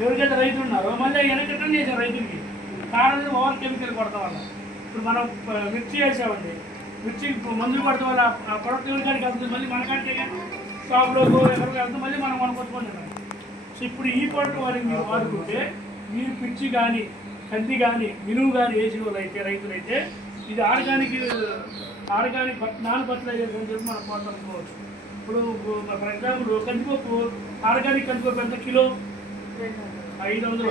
ఎవరికైతే రైతులు ఉన్నారో మళ్ళీ వెనక్కి రిటర్న్ చేశారు రైతులకి. కారణం ఓవర్ కెమికల్ కొడతాం వల్ల. ఇప్పుడు మనం మిర్చి వేసామండి, మిర్చి మందులు కొడతాం వల్ల ఆ ప్రొడక్ట్ ఎవరికాడికి వెళ్తుంది, మళ్ళీ మనకాడికే షాప్లో ఎక్కడికి వెళ్తుంది, మళ్ళీ మనం కొనుక్కొచ్చుకుంటున్నాం. సో ఇప్పుడు ఈ ప్రొడక్ట్ వారికి మీరు వాడుకుంటే మీరు పిచ్చి కానీ కంది కానీ మినుము కానీ వేసిన వాళ్ళు అయితే రైతులైతే ఇది ఆర్గానిక్ నాన్ ఫర్టిలైజర్స్ అని చెప్పి మనం కొనుక్కోవచ్చు. ఇప్పుడు ఫర్ ఎగ్జాంపుల్ కందిపప్పు, ఆర్గానిక్ కందిపప్పు ఎంత కిలో? 500.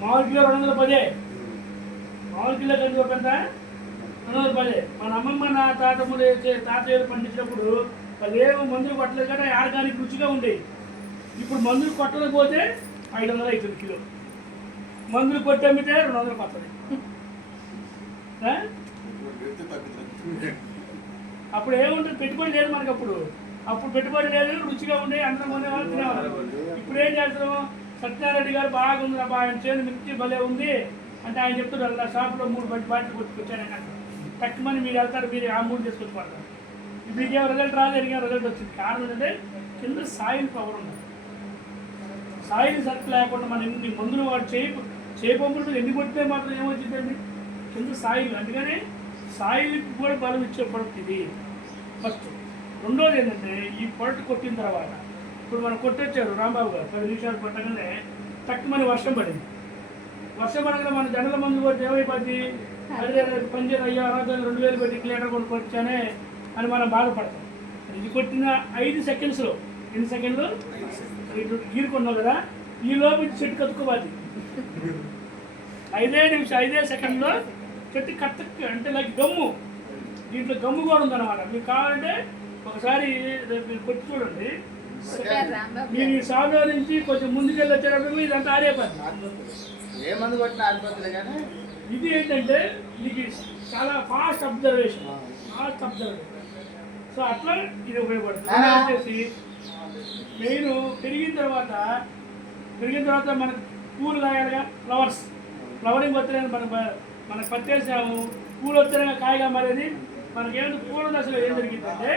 మామూలు కిలో 210. మామూలు కిలో కందిపప్పు ఎంత? 210. మన అమ్మమ్మ నా తాతయ్యలు పండించినప్పుడు వాళ్ళు ఏమో మందులు కొట్టలేదు కానీ ఆర్గానిక్ రుచిగా ఉండేవి. ఇప్పుడు మందులు కొట్టలేకపోతే 500 అవుతుంది కిలో, మందులు కొట్టి అమ్మితే 200 పడుతుంది. అప్పుడు ఏముంటుంది, పెట్టుబడి లేదు మనకు. అప్పుడు పెట్టుబడి లేదు, రుచిగా ఉండే అందరం కొనేవాళ్ళు తినేవాళ్ళు. ఇప్పుడు ఏం చేస్తున్నాము, సత్యనారాయణ గారు బాగుంది అబ్బా, ఆయన చేను మిర్చి భలే ఉంది అంటే ఆయన చెప్తారు అలా షాప్లో 3 బాటిల్ కొట్టుకొచ్చానని అంటారు. తక్కువని మీరు వెళ్తారు, మీరు ఆ 3 తీసుకొచ్చి పడతారు. మీకు ఏమో రిజల్ట్ రాదు, ఎరిగే రిజల్ట్ వచ్చింది. కారణం ఏంటంటే కింద సాయిల్ పవర్ ఉంది. సాయిల్ సర్క్ లేకుండా మనం ఎన్ని మందులు వాడు చేపంపులు ఎన్ని కొట్టితే మాత్రం ఏమొచ్చిందండి, కింద సాయిల్. అందుకని సాయిల్కి కూడా బలం ఇచ్చే ప్రొడక్ట్ ఇది ఫస్ట్. రెండోది ఏంటంటే ఈ ప్రొడక్ట్ కొట్టిన తర్వాత ఇప్పుడు మనం కొట్టొచ్చారు రాంబాబు గారు 10 నిమిషాలు కొట్టగానే తక్కువ వర్షం పడింది. వర్షం పడగానే మన జనరల్ మందులు కొట్టి ఏమైపోద్ది, అదే పనిచేసి అయ్యా 2000 పెట్టి లీటర్ కొనుక్కొచ్చానే అని మనం బాధపడతాం. ఇది కొట్టిన 5 సెకండ్స్లో, ఎన్ని సెకండ్లు గీరుకున్నావు కదా, ఈ లోపు చెట్టు కత్తుకోవాలి. 5 సెకండ్లో చెట్టు అంటే లైక్ గమ్ము. దీంట్లో గమ్ము కూడా ఉందన్నమాట. మీకు కావాలంటే ఒకసారి మీరు కొట్టి చూడండి. మీరు ఈ సాగులో నుంచి కొంచెం ముందుకెళ్ళి వచ్చేటప్పుడు ఇదంతా ఆరేపండి. ఇది ఏంటంటే మీకు చాలా ఫాస్ట్ అబ్జర్వేషన్. సో అట్లా ఇది ఉపయోగపడుతుంది. వచ్చేసి మెయిన్ పెరిగిన తర్వాత మనకు పూలు కాయాలిగా, ఫ్లవరింగ్ వస్తేనే మనకు పత్తేసాము, పూలు వస్తేనే కాయగా మారేది. మనకేంటి పూల దశలో ఏం జరిగిందంటే